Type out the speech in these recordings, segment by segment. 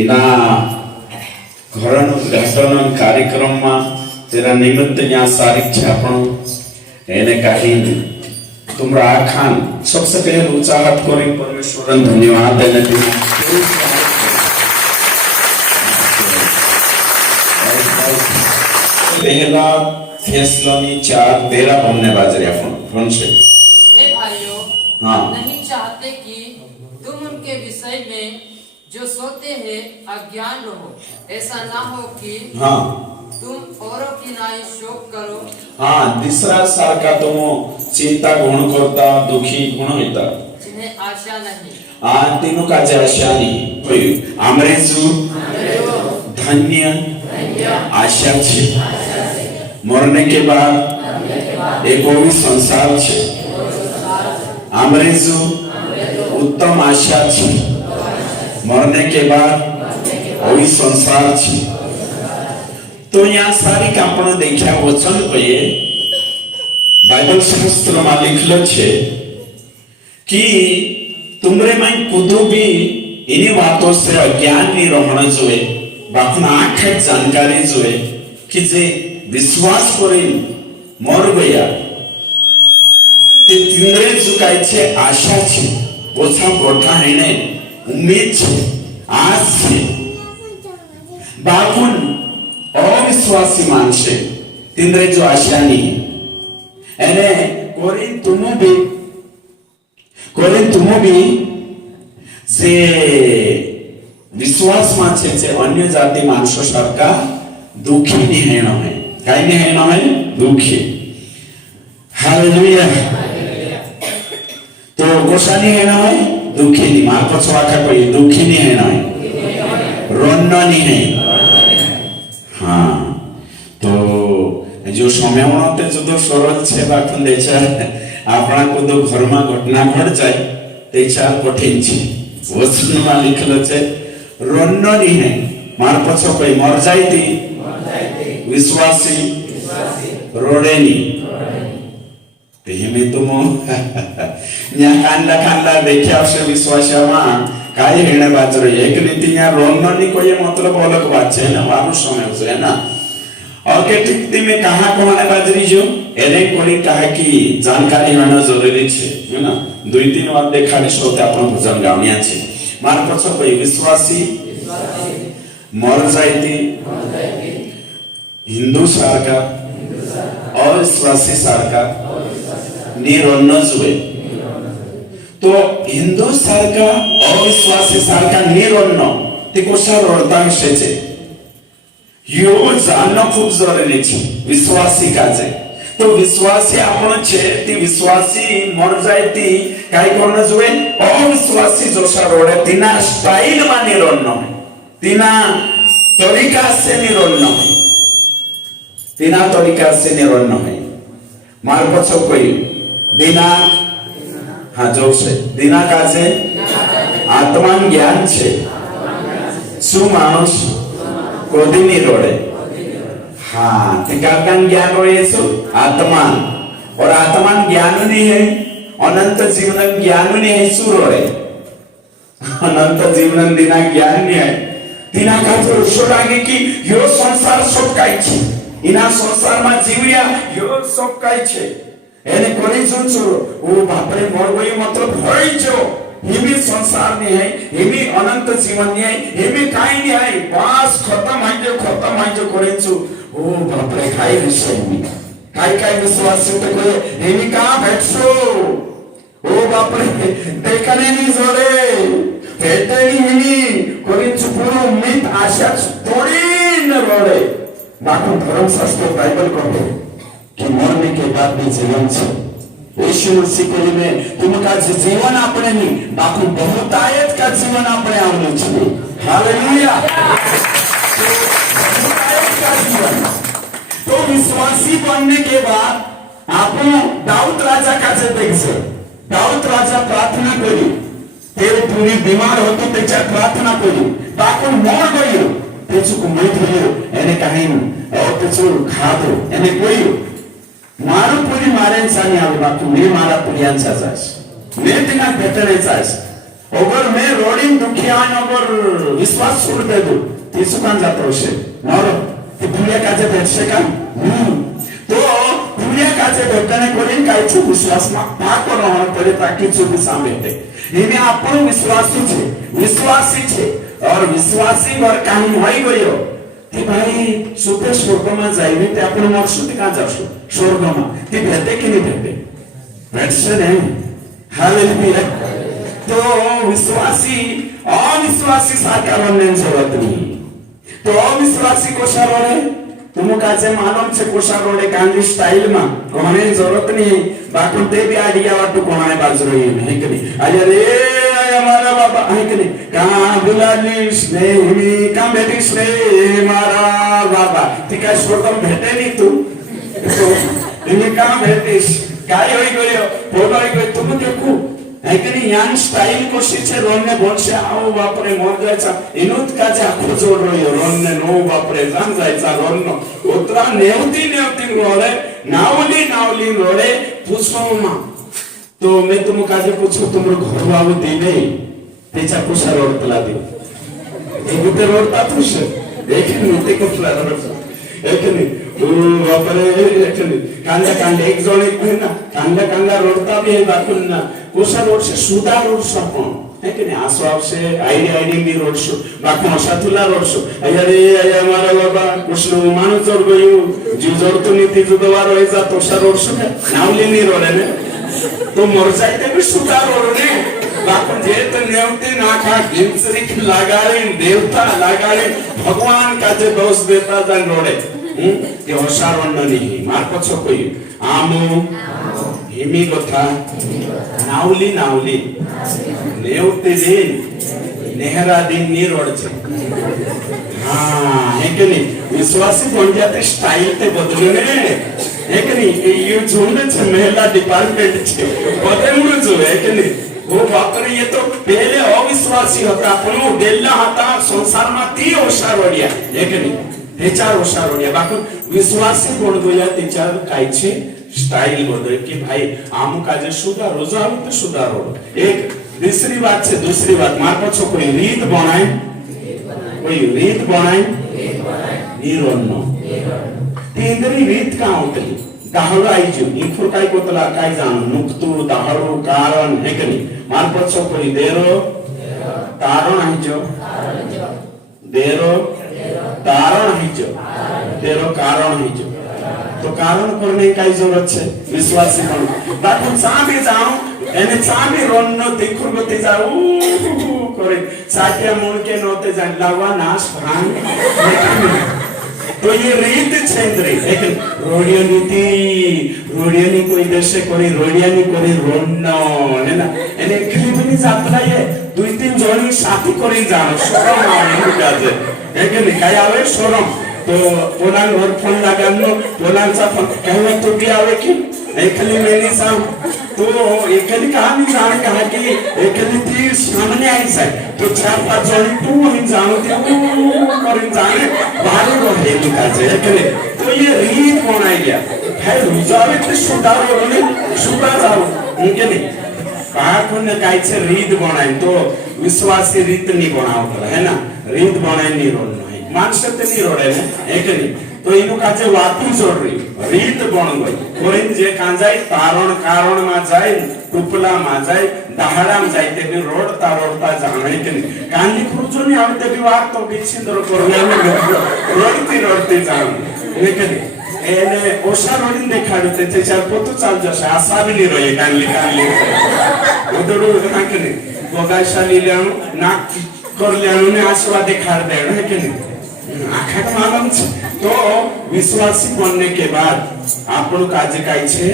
એના ઘરનું ઉદ્ઘાટન કાર્યક્રમમાં તેના નિમિત્તે ત્યાં સારીખ છે આપણું એને કહી तुमरा आखान सबसे पहले ऊंचा हाथ करें परमेश्वर धन्यवाद देने पहला फैसलानी 4:13 पढ़ने बाजरे अपन से हे भाइयों हाँ नहीं चाहते कि तुम उनके विषय में जो सोते हैं अज्ञान रहो ऐसा ना हो कि हाँ तुम औरों की नाई शोक करो हाँ दूसरा सारखा तुम चिंता गुण करता दुखी गुण होता जिन्हें आशा नहीं हाँ तीनों का आशा नहीं कोई अमरेजु धन्य आशा छे मरने के बाद एक और संसार छे अमरेजु उत्तम आशा छे मरने के बाद और संसार छे तो यहाँ सारी कापण देखा वचन कहे बाइबल शास्त्र में लिखलो छे कि तुमरे में कुदो भी इन्हीं बातों से अज्ञान नहीं रहना जोए बाकी आखिर जानकारी जोए कि जे विश्वास करे मर गया ते तिंद्रे चुकाई छे आशा छे ओछा गोठा हेने उम्मीद छे आस छे बाकुन अविश्वासी मानसे तिंद्रे जो आशा नहीं एने कोरिन तुमो भी जे विश्वास માં છે જે अन्य जाति माणसो सारखा दुखी नहीं है काई नहीं है दुखी हालेलुया तो कोसा नहीं है दुखी नहीं मां को स्वाखा कोई दुखी नहीं है रोना नहीं है हाँ तो जो समय होते जो तो सरल छे बाखन देचा आपना को तो घर में घटना घट जाए तेचा कठिन छे वचन में लिखलो छे रोनो नहीं है मार पछो कोई मर जायती विश्वासी रोडे नहीं तेमे तुम न्या कांदा देखा से विश्वासा में काय हेणे बाजरो एक रीति न्या रोनो नहीं कोई मतलब अलग बात छे ना मारू समय है ना ओके ठीक में कहा कोने बाजरी जो एने कोनी कहा कि जानकारी होना जरूरी छे है ना 2-3 बात देखाड़ी सोते आपण भजन गावनिया छे मार पछो कोई विश्वासी मर जायती हिंदू सारका अविश्वासी सारका निरन्न जुए तो हिंदू सारका अविश्वासी सारका निरन्न ते कोसा रडता छे यो जानना खूब जरूरी छे विश्वासी काजे तो विश्वासी आपण छे ती विश्वासी मर जायती काय करण जुए अविश्वासी जोसा रोडे तिना स्टाइल मा निरन्न तिना तरीका से निरन्न तिना तरीका से निरन्न है मार पछो कोई दिना हाँ जो से दिना काजे आत्मा ज्ञान छे सु मानुष क्रोधिनी रोडे हाँ तिकागन ज्ञान रोए सु आत्मा और आत्मा ज्ञान नहीं है अनंत जीवन ज्ञान नहीं है सु रोडे अनंत जीवन दिना ज्ञान नहीं है तिना का तो रुसो लागे कि यो संसार सब काई छे इना संसार में जीविया यो सब काई छे एने कोनी सुनछो ओ बापरे मोर गयो मतलब भय छो हिमी संसार नहीं है हिमी अनंत जीवन नहीं है हिमी काई नहीं है बस खत्म है जो करेछु ओ बापरे काई विषय काई विश्वास से तो कोई हिमी का बैठो ओ बापरे देखने नहीं जोड़े भेटनी हिमी करेछु पूरा उम्मीद आशा तोड़ी न रोड़े बाकी धर्म शास्त्र बाइबल कहते कि मरने के बाद भी जीवन छे यीशु मसीह के लिए तुमका जीवन आपने नहीं बाकी बहुतायत का जीवन आपने आवलो छे हालेलुया बहुतायत का जीवन तो विश्वासी बनने के बाद आपण दाऊद राजा का जे देखछे दाऊद राजा प्रार्थना करी तेरे पूरी बीमार होती तेचा प्रार्थना करी बाकी मर गयो तेचु को मृत गयो एने कहीं और तेचु खादो एने कोई मारू पूरी मारे सानी आवे बाकी मैं मारा पुलियांचा जास मैं तिना भेटणे जास अगर मैं रोडिंग दुखिया अगर विश्वास छोड़ दे दू ती सुकान जातो शे नर ती पुण्य काजे भेटशे का तो पुण्य काजे भेटने कोणी कायचं विश्वास मा पाक रहण पड़े ताकि चुप सामेटे इने आपण विश्वासी छे और विश्वासी वर काम होई गयो ती भाई सुपे स्वर्ग में जाईबे ते आपण मरसु ती का जासु स्वर्ग में ती भेटे की नहीं भेटे भेटशे नहीं हालेलुया तो विश्वासी अविश्वासी सारखा बनण्याची जरूरत नाही तो अविश्वासी कशा रोडे तुम काचे मालूम छे कशा रोडे गांधी स्टाइल में कोणे जरूरत नहीं बाकी ते भी आडिया वाटू कोणे बाजू रही है कि नहीं अरे रे हमारा बाबा है कि नहीं का बुलाली स्नेही का बेटी स्नेह मारा बाबा ती काय स्वर्गम भेटे नहीं तू तो इने का भेटीस काय होई गयो पोलोई गयो तुम देखो है कि नहीं यान स्टाइल को शिचे रोने बोलशे आओ बाप रे मोर जायचा इनुत काचे आखो जोड रयो रोने नो बाप रे जान जायचा रोनो उतरा नेवती रोडे नावली रोडे पुष्पमा तो मैं तुम काजे पूछो तुम घर बाबू दे नहीं तेचा कुशा रोडतला दे एक उते रोडता तुश एक नोते को फ्ला रोड एक नहीं बाप रे एक नहीं कांदा एक जोड एक ना कांदा रोडता भी है बाकुन ना कुशा रोड से सुधा रोड सपन है कि नहीं आसवाब से आईडी भी रोड शो बाकी मशातुला रोड शो अरे अरे हमारा बाबा कृष्ण मानु जोड़ गयो जी जोड़ तो नीति जुदवार होई जा तो शा रोड शो नावली नी रोड है तो मोर जायते भी सुधा रोड ने बाकी जे तो नेवते नाखा गिंसरी लगाड़ी देवता लगाड़ी भगवान का जे दोष देता जान रोडे के होशारोन नहीं मार पछो कोई आमो हिमी कथा नावली नेवते दिन नेहरा दिन नी रोड छे हां है कि नहीं विश्वासी बन जाते स्टाइल ते बदले ने है कि नहीं ये जोड़ने छे महिला डिपार्टमेंट छे बदलनु जो है कि नहीं वो बाप रे ये तो पहले अविश्वासी होता पण डेल्ला होता संसार में ती होशारोडिया है कि नहीं तेचार होशारोडिया बाकी विश्वासी कोण गोया तेचार काय छे स्टाइल बदल कि भाई आमु काजे सुधारो जाऊ तो सुधारो एक दूसरी बात मार पछो कोई रीत बनाए निरन्न तीनरी रीत का होते दाहरो आईजो इखुर काय कोतला काय जान नुक्तु दाहरो कारण है कि नहीं मार पछो कोई देरो कारण आईजो देरो कारण आईजो देरो कारण आईजो तो कारण करने का जरूरत है विश्वासी बन बाकी चाबी जाओ एने चाबी रोनो देखो गते जाओ करे साथिया मन के नोते जान लावा नाश प्राण तो ये रीत छेंद्रे लेकिन रोडियानी कोई देशे कोई रोडियानी कोई रोनो है ना एने क्लिबनी जातला ये दुई तीन जोड़ी साथी कोई जानो शरम आवे काजे है कि नहीं काय आवे शरम तो पोलान वर फोन लगानो पोलानचा फोन कहवा तो भी आवे की एकली मेनी सांग तो एकली कहानी जान कहा कि एकली ती सामने आई से तो चार पांच जन तू ही जानो ते करिन जाने बाहर रहे निकाजे एकले तो ये रीत बनाई गया है रुजावे ते सुधारो ने सुधारो उनके नहीं पाखन काय छे रीत बनाई तो विश्वासी रीत नहीं बनाओ है ना रीत बनाई नहीं रोल मानसते नहीं रोडे ने एक नहीं तो इनु काचे वातु जोड़ रही रीत बन गई कोइन जे कांजाई कारण मा जाय टुपला मा जाय दहाड़ा मा जाय ते भी रोडता जाने के कांदी खुजो नहीं आवते भी वात तो बिछिंदर करने में रोडती जान लेकिन एने ओशा रोडिन देखाडते ते चार पोतु चाल जसे आशा भी नहीं रही कांली उदडू नाकने गोगाशाली ल्यानु नाक कर ल्यानु ने आशा देखा दे है कि नहीं आखिर मालूम तो विश्वासी बनने के बाद आपण काजे काय छे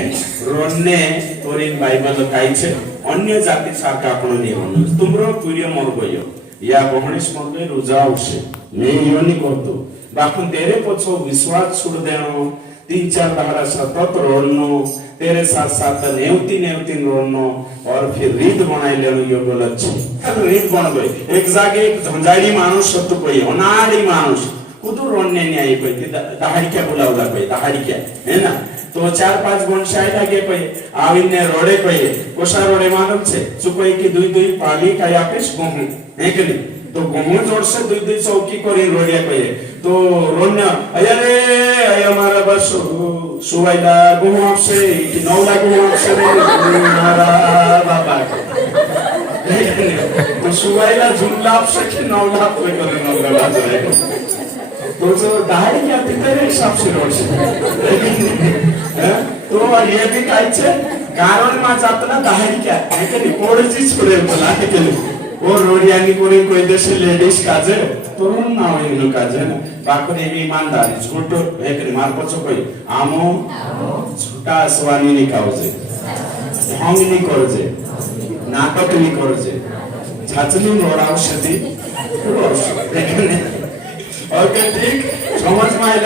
रोने तोरिन बाइबल काय छे अन्य जाति सारखा आपण निरन तुमरो प्रिय मर गयो या बहणीस मर गयो रुजाव छे मैं योनी करतो बाकी तेरे पछो विश्वास छोड़ देनो तीन चार बार सतत रोनो तेरे साथ साथ नेवती रोनो और फिर रीत बनाई लेनो यो गलत छे रीत बन गई एक जागे एक झंझाड़ी मानुष सत्तु कोई अनाड़ी मानुष कुदु रोने नहीं आई कोई दहाड़ी क्या बुलाऊला कोई दहाड़ी क्या है ना तो 4-5 गुण शायद आगे कोई आविने रोडे कोई कोशा रोडे मालूम छे चुकोई की दुई पाली काय आपेश गहू है कि नहीं तो गहू जोड़ से दुई चौकी कोरी रोडिया कोई तो रोन्या अरे अय हमारा बस सुवाइला गहू आपसे कि नौला गहू आपसे मारा बाबा तो सुवाइला जुमला आपसे कि नौला आपसे करे नौला बाजरे तो जो दहाड़ी क्या तिथे हिसाब से रोड तो ये भी काय छे कारण माझा आपला दहाड़ी क्या है कि नहीं पोळीची छोडे बोला है कि नहीं वो रोडियानी कोरी कोई देशे लेडीज काजे तरुण ना होई नो काजे बाकरे ईमानदारी झूठ है कि मार पछो कोई आमो झूठा सवानी नि कावजे ढोंग नि करजे नाटक नि करजे छाचली मोर औषधि ओके ठीक समझ में आइला